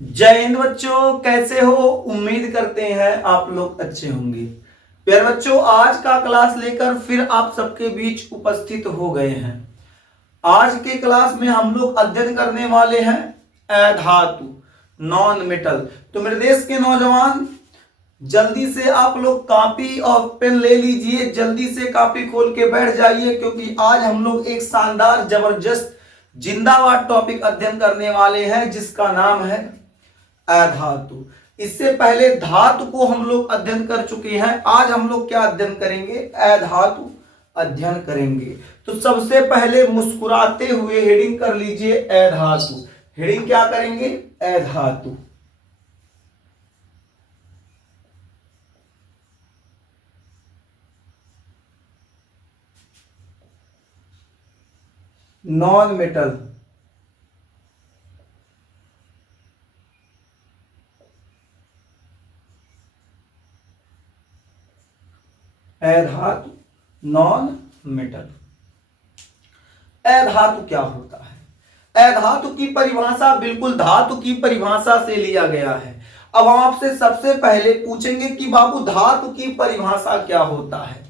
जय हिंद बच्चों, कैसे हो? उम्मीद करते हैं आप लोग अच्छे होंगे। प्यारे बच्चों, आज का क्लास लेकर फिर आप सबके बीच उपस्थित हो गए हैं। आज के क्लास में हम लोग अध्ययन करने वाले हैं अधातु, नॉन मेटल। तो मेरे देश के नौजवान, जल्दी से आप लोग कॉपी और पेन ले लीजिए, जल्दी से कॉपी खोल के बैठ जाइए, क्योंकि आज हम लोग एक शानदार जबरदस्त जिंदाबाद टॉपिक अध्ययन करने वाले हैं जिसका नाम है अधातु। इससे पहले धातु को हम लोग अध्ययन कर चुके हैं। आज हम लोग क्या अध्ययन करेंगे? अधातु अध्ययन करेंगे। तो सबसे पहले मुस्कुराते हुए हेडिंग कर लीजिए अधातु। हेडिंग क्या करेंगे? अधातु। नॉन मेटल, अधातु, नॉन मेटल। अधातु क्या होता है? अधातु की परिभाषा बिल्कुल धातु की परिभाषा से लिया गया है। अब हम आपसे सबसे पहले पूछेंगे कि बाबू धातु की परिभाषा क्या होता है।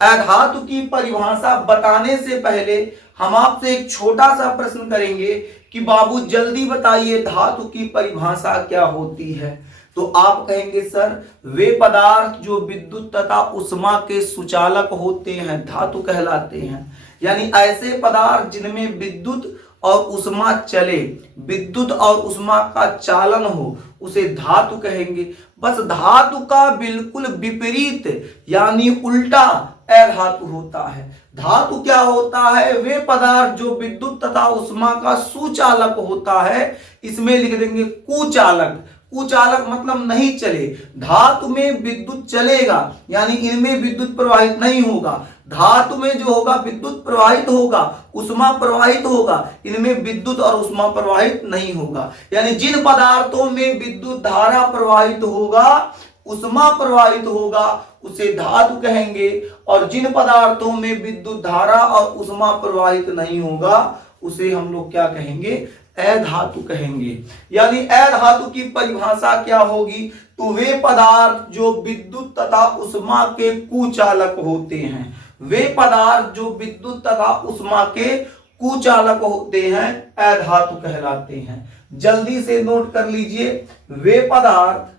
अधातु की परिभाषा बताने से पहले हम आपसे एक छोटा सा प्रश्न करेंगे कि बाबू जल्दी बताइए धातु की परिभाषा क्या होती है। तो आप कहेंगे सर, वे पदार्थ जो विद्युत तथा उष्मा के सुचालक होते हैं धातु कहलाते हैं। यानी ऐसे पदार्थ जिनमें विद्युत और उष्मा चले, विद्युत और उष्मा का चालन हो, उसे धातु कहेंगे। बस धातु का बिल्कुल विपरीत यानी उल्टा अधातु होता है। धातु क्या होता है? वे पदार्थ जो विद्युत तथा उष्मा का सुचालक होता है। इसमें लिख देंगे कुचालक। कुचालक मतलब नहीं चले। धातु में विद्युत चलेगा, यानी इनमें विद्युत प्रवाहित नहीं होगा। धातु में जो होगा विद्युत प्रवाहित होगा, उष्मा प्रवाहित होगा, इनमें विद्युत और उष्मा प्रवाहित नहीं होगा। यानी जिन पदार्थों में विद्युत धारा प्रवाहित होगा, उष्मा प्रवाहित होगा, उसे धातु कहेंगे। और जिन पदार्थों में विद्युत धारा और उष्मा प्रवाहित नहीं होगा, उसे हम लोग क्या कहेंगे? अधातु कहेंगे। यानी अधातु की परिभाषा क्या होगी? तो वे पदार्थ जो विद्युत तथा उष्मा के कुचालक होते हैं, वे पदार्थ जो विद्युत तथा उष्मा के कुचालक होते हैं अधातु कहलाते हैं। जल्दी से नोट कर लीजिए, वे पदार्थ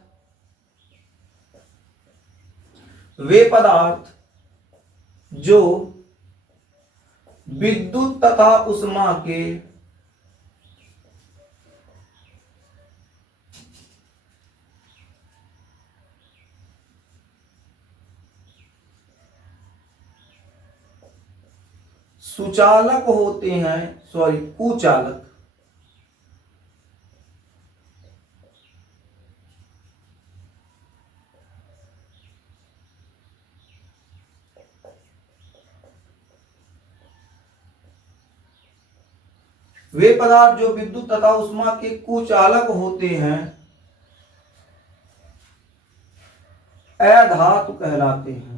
जो विद्युत तथा उष्मा के सुचालक होते हैं, सॉरी कुचालक। वे पदार्थ जो विद्युत तथा उष्मा के कुचालक होते हैं अधातु कहलाते हैं।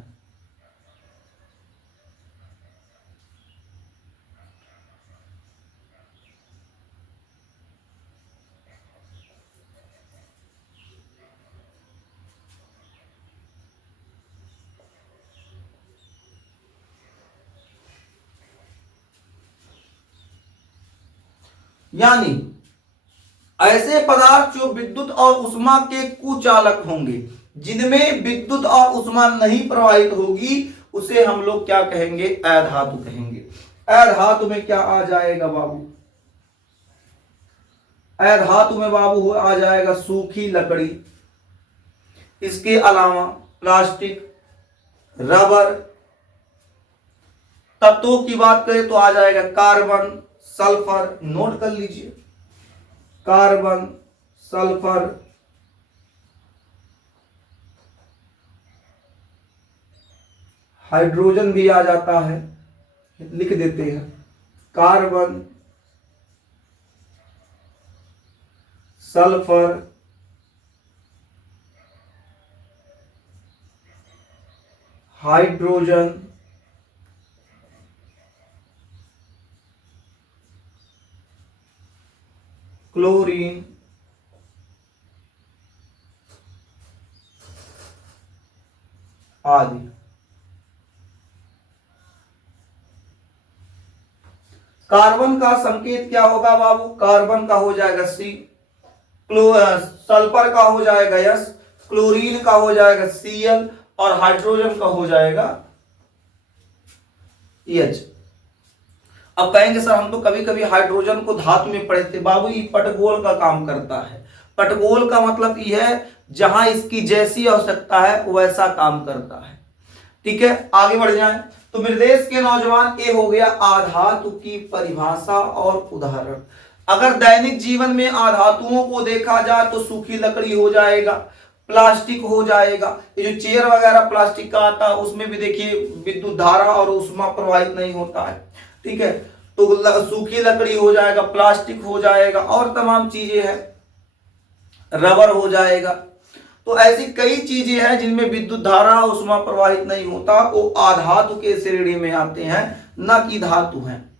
यानी ऐसे पदार्थ जो विद्युत और उष्मा के कुचालक होंगे, जिनमें विद्युत और उष्मा नहीं प्रवाहित होगी, उसे हम लोग क्या कहेंगे? अधातु कहेंगे। अधातु में क्या आ जाएगा बाबू? अधातु में बाबू आ जाएगा सूखी लकड़ी, इसके अलावा प्लास्टिक, रबर। तत्वों की बात करें तो आ जाएगा कार्बन, सल्फर। नोट कर लीजिए, कार्बन, सल्फर, हाइड्रोजन भी आ जाता है, लिख देते हैं कार्बन, सल्फर, हाइड्रोजन, क्लोरीन, आदि। कार्बन का संकेत क्या होगा बाबू? कार्बन का हो जाएगा सी, सल्फर का हो जाएगा यस, क्लोरीन का हो जाएगा Cl और हाइड्रोजन का हो जाएगा H। अब कहेंगे सर हम तो कभी कभी हाइड्रोजन को धातु में पढ़े थे। बाबू ये पटगोल का काम करता है। पटगोल का मतलब यह है जहां इसकी जैसी आवश्यकता है वैसा काम करता है। ठीक है, आगे बढ़ जाएं। तो मेरे देश के नौजवान, ये हो गया आधातु की परिभाषा और उदाहरण। अगर दैनिक जीवन में आधातुओं को देखा जाए तो सूखी लकड़ी हो जाएगा, प्लास्टिक हो जाएगा, ये जो चेयर वगैरह प्लास्टिक का आता है उसमें भी देखिए विद्युत धारा और उष्मा प्रवाहित नहीं होता है। ठीक है, तो सूखी लकड़ी हो जाएगा, प्लास्टिक हो जाएगा और तमाम चीजें हैं, रबर हो जाएगा। तो ऐसी कई चीजें हैं जिनमें विद्युत धारा उष्मा प्रवाहित नहीं होता, वो आधातु के श्रेणी में आते हैं, न कि धातु हैं।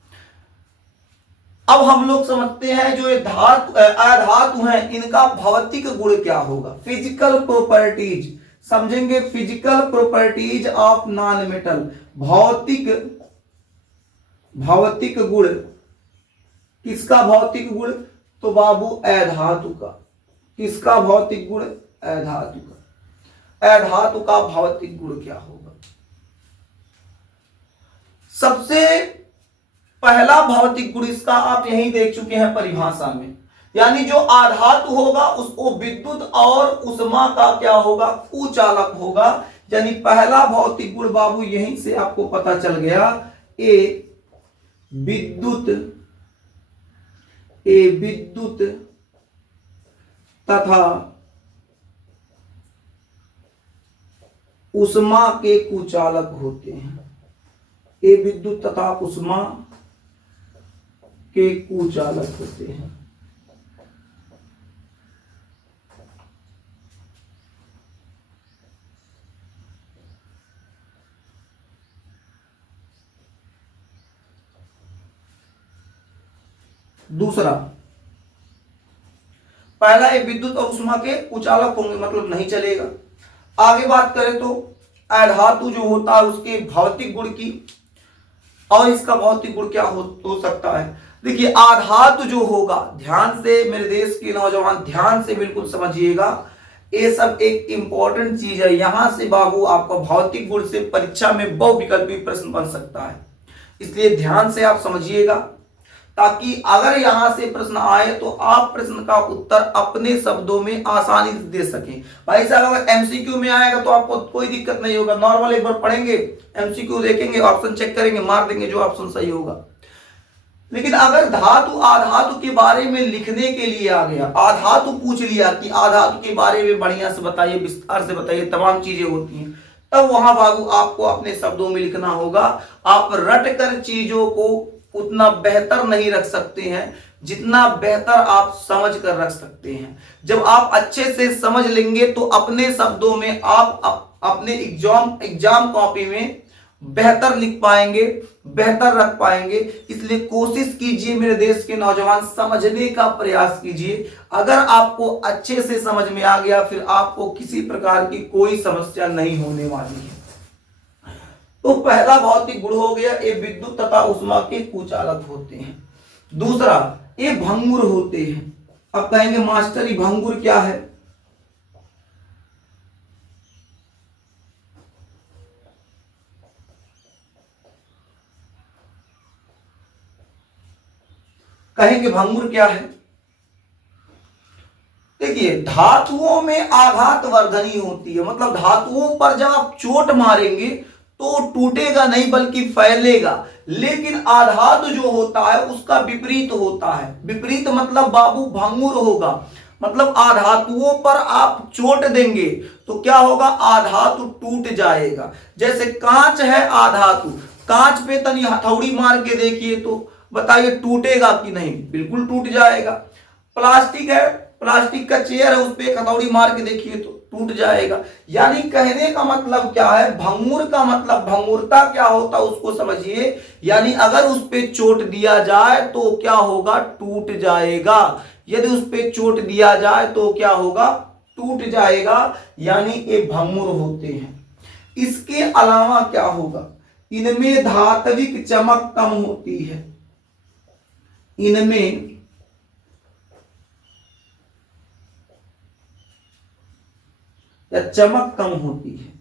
अब हम लोग समझते हैं जो ये अधातु हैं इनका भौतिक गुण क्या होगा, फिजिकल प्रॉपर्टीज समझेंगे। Physical properties of non metal, भौतिक गुण। किसका भौतिक गुण? तो बाबू अधातु का। किसका भौतिक गुण? अधातु का। अधातु का भौतिक गुण क्या होगा? सबसे पहला भौतिक गुण इसका आप यही देख चुके हैं परिभाषा में, यानी जो आधातु होगा उसको विद्युत और उष्मा का क्या होगा? कुचालक होगा। यानी पहला भौतिक गुण बाबू यहीं से आपको पता चल गया, ए विद्युत तथा उष्मा के कुचालक होते हैं। ए विद्युत तथा उष्मा के कुचालक होते हैं। दूसरा, पहला एक विद्युत और उष्मा के कुचालक होंगे, मतलब नहीं चलेगा। आगे बात करें तो अधातु जो होता है उसके भौतिक गुण की, और इसका भौतिक गुण क्या हो सकता है? देखिए आधातु जो होगा, ध्यान से मेरे देश के नौजवान ध्यान से बिल्कुल समझिएगा, ये सब एक इंपॉर्टेंट चीज है। यहां से बाबू आपका भौतिक गुण से परीक्षा में बहुविकल्पी प्रश्न बन सकता है, इसलिए ध्यान से आप समझिएगा, ताकि अगर यहां से प्रश्न आए तो आप प्रश्न का उत्तर अपने शब्दों में आसानी से दे सकें। भाई साहब अगर एमसीक्यू में आएगा तो आपको कोई दिक्कत नहीं होगा, नॉर्मल एक बार पढ़ेंगे, एमसीक्यू देखेंगे, ऑप्शन चेक करेंगे, मार देंगे जो ऑप्शन सही होगा। लेकिन अगर धातु आधातु के बारे में लिखने के लिए आ गया, आधातु पूछ लिया कि आधातु के बारे में बढ़िया से बताइए, विस्तार से बताइए, तमाम चीजें होती हैं, तब वहां बाबू आपको अपने शब्दों में लिखना होगा। आप रट कर चीजों को उतना बेहतर नहीं रख सकते हैं जितना बेहतर आप समझ कर रख सकते हैं। जब आप अच्छे से समझ लेंगे तो अपने शब्दों में आप अपने एग्जाम कॉपी में बेहतर लिख पाएंगे, बेहतर रख पाएंगे। इसलिए कोशिश कीजिए मेरे देश के नौजवान, समझने का प्रयास कीजिए। अगर आपको अच्छे से समझ में आ गया फिर आपको किसी प्रकार की कोई समस्या नहीं होने वाली है। तो पहला भौतिक गुण हो गया, ये विद्युत तथा उष्मा के कुचालक होते हैं। दूसरा, ये भंगुर होते हैं। अब कहेंगे मास्टर ये भंगुर क्या है? कहेंगे भंगुर क्या है? देखिए धातुओं में आघात वर्धनी होती है, मतलब धातुओं पर जब आप चोट मारेंगे तो टूटेगा नहीं बल्कि फैलेगा। लेकिन आधातु जो होता है उसका विपरीत होता है। विपरीत मतलब बाबू भंगुर होगा, मतलब आधातुओं पर आप चोट देंगे तो क्या होगा? आधातु टूट जाएगा। जैसे कांच है आधातु, कांच पे तनी हथौड़ी मार के देखिए तो बताइए टूटेगा कि नहीं? बिल्कुल टूट जाएगा। प्लास्टिक है, प्लास्टिक का चेयर है, उस पर हथौड़ी मार के देखिए तो टूट जाएगा। यानी कहने का मतलब क्या है? भंगुर का मतलब भंगुरता क्या होता है उसको समझिए। यानी अगर उस पे चोट दिया जाए तो क्या होगा? टूट जाएगा। यदि उस पे चोट दिया जाए तो क्या होगा? टूट जाएगा। यानी ये भंगुर होते हैं। इसके अलावा क्या होगा, इनमें धात्विक चमक कम होती है, इनमें या चमक कम होती है,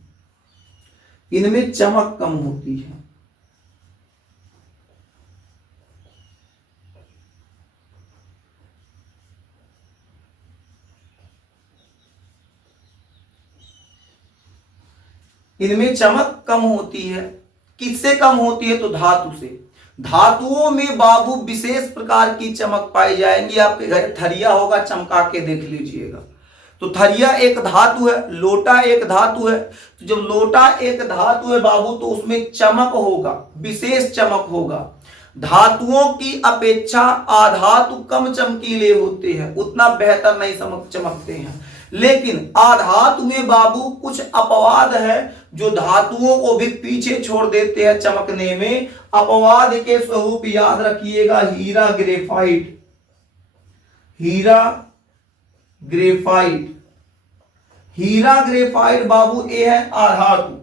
इनमें चमक कम होती है। इनमें चमक कम होती है, किससे कम होती है, तो धातु से। धातुओं में बाबू विशेष प्रकार की चमक पाई जाएंगी। आपके घर थरिया होगा, चमका के देख लीजिएगा। तो थरिया एक धातु है, लोटा एक धातु है। तो जब लोटा एक धातु है बाबू, तो उसमें चमक होगा, विशेष चमक होगा। धातुओं की अपेक्षा आधातु कम चमकीले होते हैं, उतना बेहतर नहीं चमकते हैं। लेकिन आधातु में बाबू कुछ अपवाद है जो धातुओं को भी पीछे छोड़ देते हैं चमकने में। अपवाद के स्वरूप याद रखिएगा, हीरा ग्रेफाइट, हीरा ग्रेफाइट। हीरा ग्रेफाइट बाबू ये है आधातु,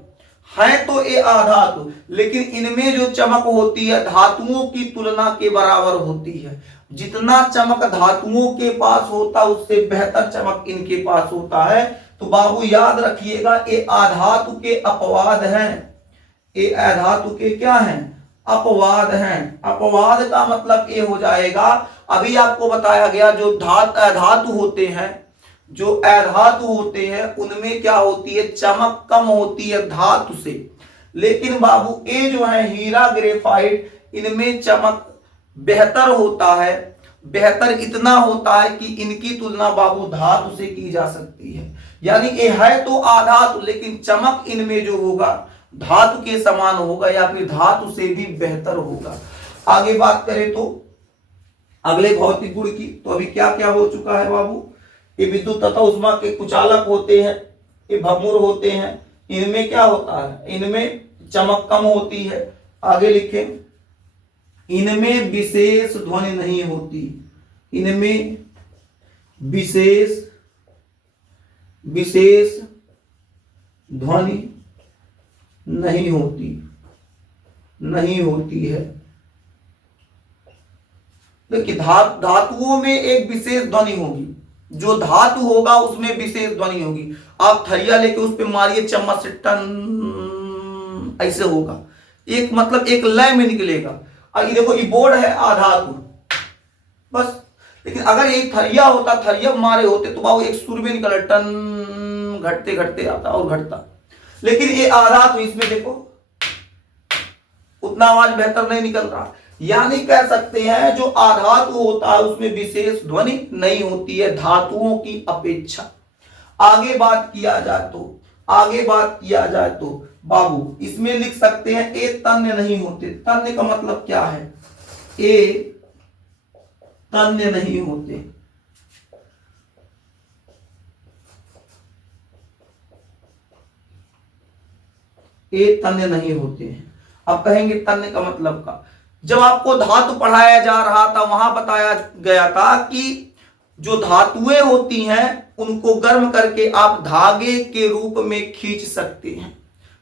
है तो ये आधातु, लेकिन इनमें जो चमक होती है धातुओं की तुलना के बराबर होती है। जितना चमक धातुओं के पास होता है उससे बेहतर चमक इनके पास होता है। तो बाबू याद रखिएगा, ये आधातु के अपवाद हैं, ये आधातु के क्या हैं, अपवाद हैं। अपवाद का मतलब ये हो जाएगा, अभी आपको बताया गया जो धातु होते हैं, जो अधातु होते हैं उनमें क्या होती है, चमक कम होती है धातु से। लेकिन बाबू ये जो है हीरा ग्रेफाइट, इनमें चमक बेहतर होता है। बेहतर इतना होता है कि इनकी तुलना बाबू धातु से की जा सकती है। यानी ये है तो आधातु, लेकिन चमक इनमें जो होगा धातु के समान होगा या फिर धातु से भी बेहतर होगा। आगे बात करें तो अगले भौतिक गुण की, तो अभी क्या क्या हो चुका है बाबू, ये विद्युत तथा उष्मा के कुचालक होते हैं, ये भंगुर होते हैं। इनमें क्या होता है, इनमें चमक कम होती है। आगे लिखें, इनमें विशेष ध्वनि नहीं होती, इनमें विशेष ध्वनि नहीं होती है। देखिए धातुओं में एक विशेष ध्वनि होगी, जो धातु होगा उसमें विशेष ध्वनि होगी। आप थरिया लेके उस पे मारिए चम्मच से, टन ऐसे होगा, एक मतलब एक लय में निकलेगा। और ये देखो ये बोर्ड है आधातु बस, लेकिन अगर ये थरिया होता, थरिया मारे होते तो बाबू एक सुर में निकल, टन घटते घटते आता और घटता। लेकिन ये आधातु, इसमें देखो उतना आवाज बेहतर नहीं निकल रहा। यानी कह सकते हैं जो आधातु होता है उसमें विशेष ध्वनि नहीं होती है धातुओं की अपेक्षा। आगे बात किया जाए तो बाबू इसमें लिख सकते हैं ए तन्य नहीं होते। तन्य का मतलब क्या है, ए तन्य नहीं होते। ए तन्य नहीं होते हैं। अब कहेंगे तन्य का मतलब का, जब आपको धातु पढ़ाया जा रहा था वहां बताया गया था कि जो धातुएं होती हैं उनको गर्म करके आप धागे के रूप में खींच सकते हैं।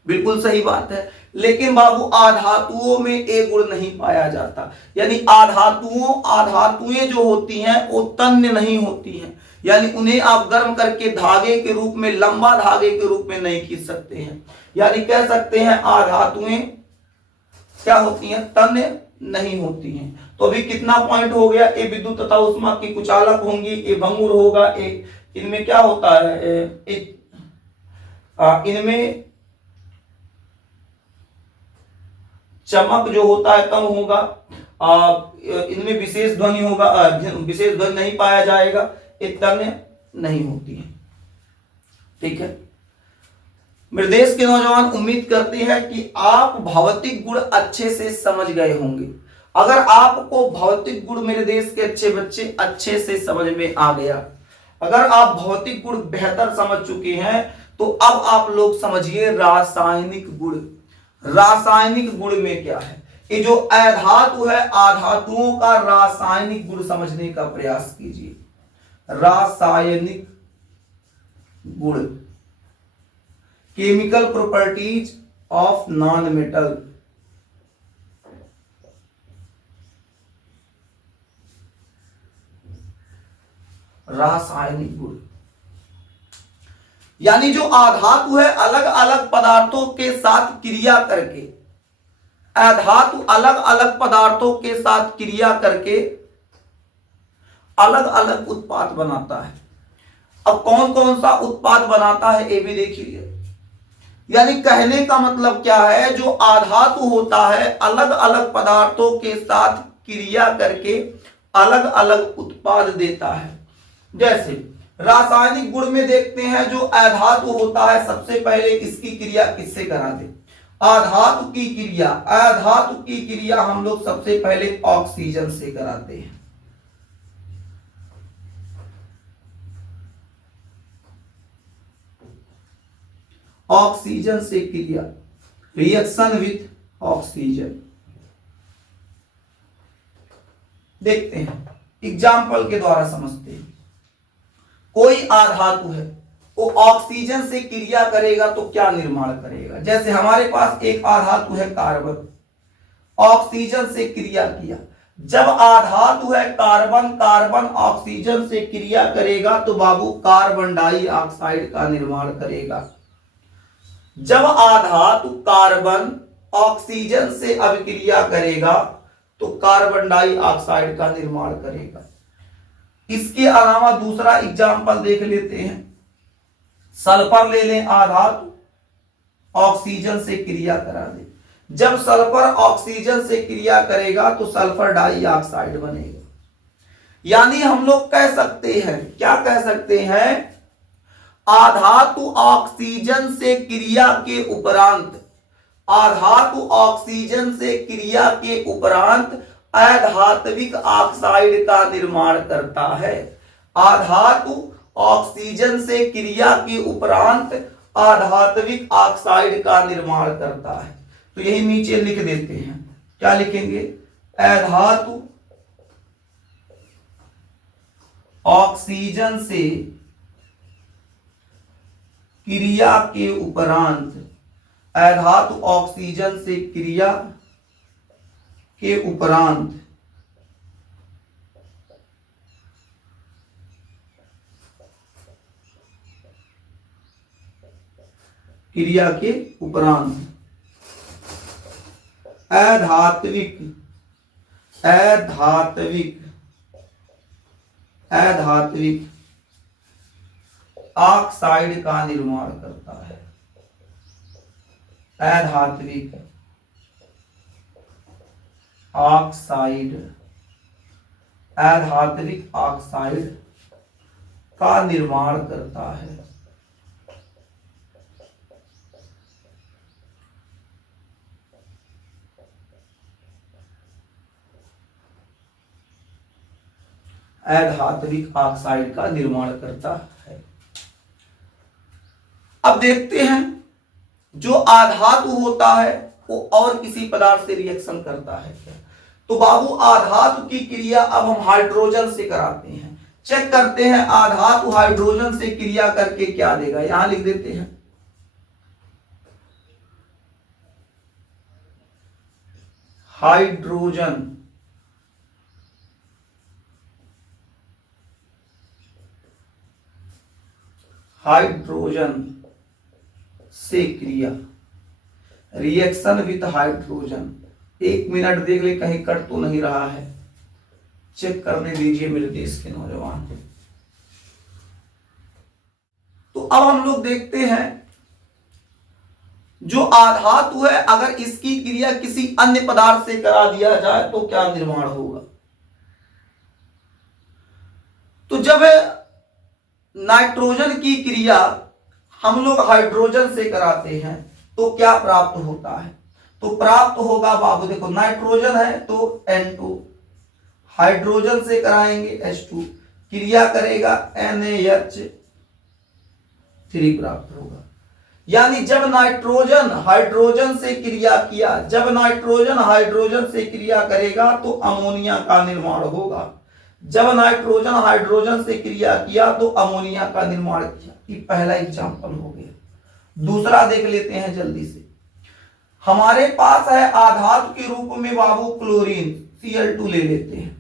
बिल्कुल सही बात है। लेकिन बाबू आधातुओं में एक गुण नहीं पाया जाता, यानी आधातुएं जो होती हैं वो तन्य नहीं होती हैं। यानी उन्हें आप गर्म करके धागे के रूप में, लंबा धागे के रूप में नहीं खींच सकते हैं। यानी कह सकते हैं आधातुएं क्या होती हैं, तन्य नहीं होती हैं। तो अभी कितना पॉइंट हो गया, ये विद्युत तथा उष्मा की कुचालक होंगी, ये भंगुर होगा। इनमें क्या होता है, इनमें चमक जो होता है कम होगा, इनमें विशेष ध्वनि होगा, विशेष ध्वनि नहीं पाया जाएगा, ये तन्य नहीं होती है। ठीक है मेरे देश के नौजवान, उम्मीद करते हैं कि आप भौतिक गुण अच्छे से समझ गए होंगे। अगर आपको भौतिक गुण मेरे देश के अच्छे बच्चे अच्छे से समझ में आ गया, अगर आप भौतिक गुण बेहतर समझ चुके हैं, तो अब आप लोग समझिए रासायनिक गुण। रासायनिक गुण में क्या है, ये जो अधातु है आधातुओं का रासायनिक गुण समझने का प्रयास कीजिए। रासायनिक गुण chemical properties of non metal. रासायनिक गुण, यानी जो आधातु है अलग अलग पदार्थों के साथ क्रिया करके, अधातु अलग अलग पदार्थों के साथ क्रिया करके अलग अलग उत्पाद बनाता है। अब कौन कौन सा उत्पाद बनाता है ये भी देखिए। यानी कहने का मतलब क्या है, जो आधातु होता है अलग अलग पदार्थों के साथ क्रिया करके अलग अलग उत्पाद देता है। जैसे रासायनिक गुण में देखते हैं, जो अधातु होता है सबसे पहले इसकी क्रिया किससे करा दे, आधातु की क्रिया। अधातु की क्रिया हम लोग सबसे पहले ऑक्सीजन से कराते हैं। ऑक्सीजन से क्रिया, रिएक्शन विथ ऑक्सीजन। देखते हैं, एग्जाम्पल के द्वारा समझते हैं। कोई आधातु है वो ऑक्सीजन से क्रिया करेगा तो क्या निर्माण करेगा। जैसे हमारे पास एक आधातु है कार्बन, ऑक्सीजन से क्रिया किया। जब आधातु है कार्बन, कार्बन ऑक्सीजन से क्रिया करेगा तो बाबू कार्बन डाइऑक्साइड का निर्माण करेगा। जब आधातु कार्बन ऑक्सीजन से अभिक्रिया करेगा तो कार्बन डाइऑक्साइड का निर्माण करेगा। इसके अलावा दूसरा एग्जाम्पल देख लेते हैं। सल्फर ले लें, आधातु ऑक्सीजन से क्रिया करा दे। जब सल्फर ऑक्सीजन से क्रिया करेगा तो सल्फर डाइऑक्साइड बनेगा। यानी हम लोग कह सकते हैं, क्या कह सकते हैं, आधातु ऑक्सीजन से क्रिया के उपरांत, आधातु ऑक्सीजन से क्रिया के उपरांत अधात्विक ऑक्साइड का निर्माण करता है। आधातु ऑक्सीजन से क्रिया के उपरांत अधात्विक ऑक्साइड का निर्माण करता है। तो यही नीचे लिख देते हैं, क्या लिखेंगे, अधातु ऑक्सीजन से क्रिया के उपरांत, अधातु ऑक्सीजन से क्रिया के उपरांत क्रिया के उपरांत अधात्विक अधात्विक अधात्विक ऑक्साइड का निर्माण करता है। अधात्विक ऑक्साइड, अधात्विक ऑक्साइड का निर्माण करता है। अधात्विक ऑक्साइड का निर्माण करता है। अब देखते हैं, जो आधातु होता है वो और किसी पदार्थ से रिएक्शन करता है क्या। तो बाबू आधातु की क्रिया अब हम हाइड्रोजन से कराते हैं। चेक करते हैं आधातु हाइड्रोजन से क्रिया करके क्या देगा। यहां लिख देते हैं, हाइड्रोजन हाइड्रोजन से क्रिया, रिएक्शन विथ हाइड्रोजन। एक मिनट देख ले कहीं कट तो नहीं रहा है, चेक करने दीजिए मेरे देश के नौजवान को। तो अब हम लोग देखते हैं, जो आधातु है अगर इसकी क्रिया किसी अन्य पदार्थ से करा दिया जाए तो क्या निर्माण होगा। तो जब नाइट्रोजन की क्रिया हम लोग हाइड्रोजन से कराते हैं तो क्या प्राप्त होता है। तो प्राप्त होगा बाबू, देखो नाइट्रोजन है तो N2, हाइड्रोजन से कराएंगे H2, क्रिया करेगा NaH3 प्राप्त होगा। यानी जब नाइट्रोजन हाइड्रोजन से क्रिया किया, जब नाइट्रोजन हाइड्रोजन से क्रिया करेगा तो अमोनिया का निर्माण होगा। जब नाइट्रोजन हाइड्रोजन से क्रिया किया तो अमोनिया का निर्माण किया। ये पहला एग्जाम्पल हो गया। दूसरा देख लेते हैं जल्दी से। हमारे पास है आधातु के रूप में बाबू क्लोरीन, Cl2 ले लेते हैं।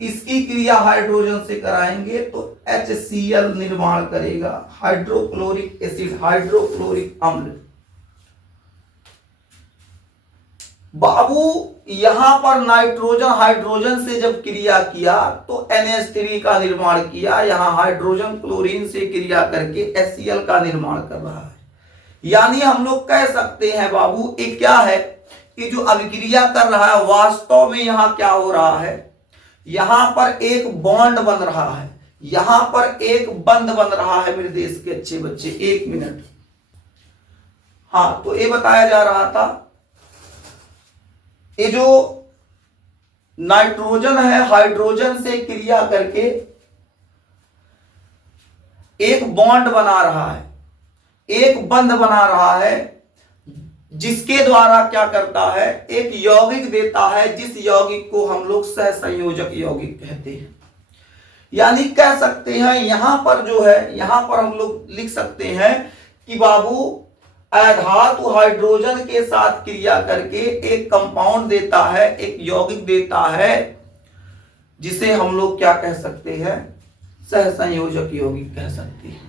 इसकी क्रिया हाइड्रोजन से कराएंगे तो HCl निर्माण करेगा, हाइड्रोक्लोरिक एसिड, हाइड्रोक्लोरिक अम्ल। बाबू यहां पर नाइट्रोजन हाइड्रोजन से जब क्रिया किया तो NH3 का निर्माण किया, यहां हाइड्रोजन क्लोरीन से क्रिया करके HCl का निर्माण कर रहा है। यानी हम लोग कह सकते हैं बाबू ये क्या है कि जो अभिक्रिया कर रहा है वास्तव में यहां क्या हो रहा है, यहां पर एक बॉन्ड बन रहा है, यहां पर एक बंध बन रहा है मेरे देश के अच्छे बच्चे। एक मिनट, हाँ तो ये बताया जा रहा था, ये जो नाइट्रोजन है हाइड्रोजन से क्रिया करके एक बॉन्ड बना रहा है, एक बंध बना रहा है, जिसके द्वारा क्या करता है, एक यौगिक देता है, जिस यौगिक को हम लोग सहसंयोजक यौगिक कहते हैं। यानी कह सकते हैं यहां पर जो है, यहां पर हम लोग लिख सकते हैं कि बाबू अधातु हाइड्रोजन के साथ क्रिया करके एक कंपाउंड देता है, एक यौगिक देता है, जिसे हम लोग क्या कह सकते हैं, सहसंयोजक यौगिक कह सकते हैं।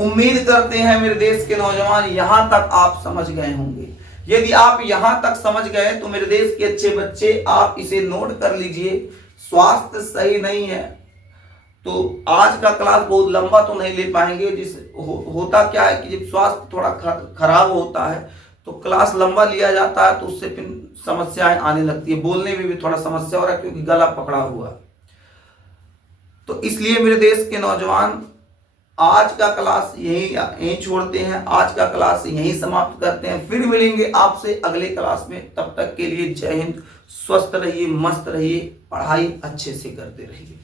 उम्मीद करते हैं मेरे देश के नौजवान यहां तक आप समझ गए होंगे। यदि आप यहां तक समझ गए तो मेरे देश के अच्छे बच्चे आप इसे नोट कर लीजिए। स्वास्थ्य सही नहीं है तो आज का क्लास बहुत लंबा तो नहीं ले पाएंगे। होता क्या है कि जब स्वास्थ्य थोड़ा खराब होता है तो क्लास लंबा लिया जाता है, तो उससे फिर समस्याएं आने लगती है, बोलने में भी थोड़ा समस्या हो रहा है क्योंकि गला पकड़ा हुआ। तो इसलिए मेरे देश के नौजवान आज का क्लास यहीं छोड़ते हैं, आज का क्लास यहीं समाप्त करते हैं। फिर मिलेंगे आपसे अगले क्लास में, तब तक के लिए जय हिंद। स्वस्थ रहिए, मस्त रहिए, पढ़ाई अच्छे से करते रहिए।